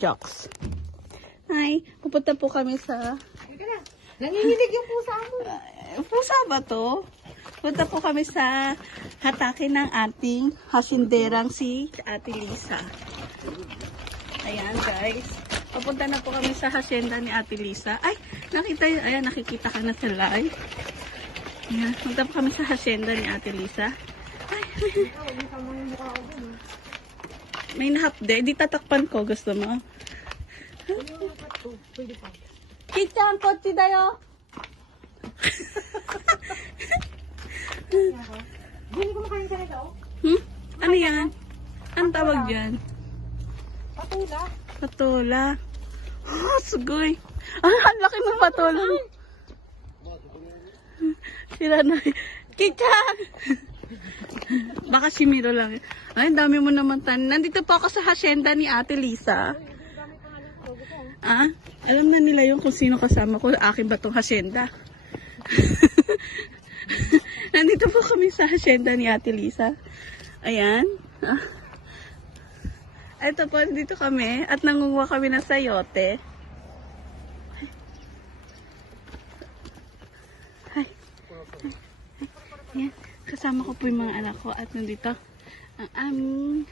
Jocks. Hi, pupunta po kami sa... Nanginginig yung pusa mo. Pusa ba to? Punta po kami sa hatakin ng ating hasinderang si Ate Lisa. Ayan guys. Papunta na po kami sa hacienda ni Ate Lisa. Ay, nakikita ka na sa live. Ayan, punta po kami sa hacienda ni Ate Lisa. Ay, may nahapde. Di tatakpan ko. Gusto mo? Kitsa ang kotse dayo. Hindi ko makain ka na daw. Ano yan? Anong tawag dyan? Patula. Patola. Oh, sugoy. Ang laki ng patola. Sila na. Kika! Baka si Miro lang. Ay, dami mo naman tan. Nandito po ako sa hacienda ni Ate Lisa. Ah? Alam na nila yung kung sino kasama ko. Akin ba tong hacienda? Nandito po kami sa hacienda ni Ate Lisa. Ayan. Ito po, dito kami. At nangunguha kami ng sayote. Hi. Ayan. Kasama ko po yung mga anak ko. At nandito ang aming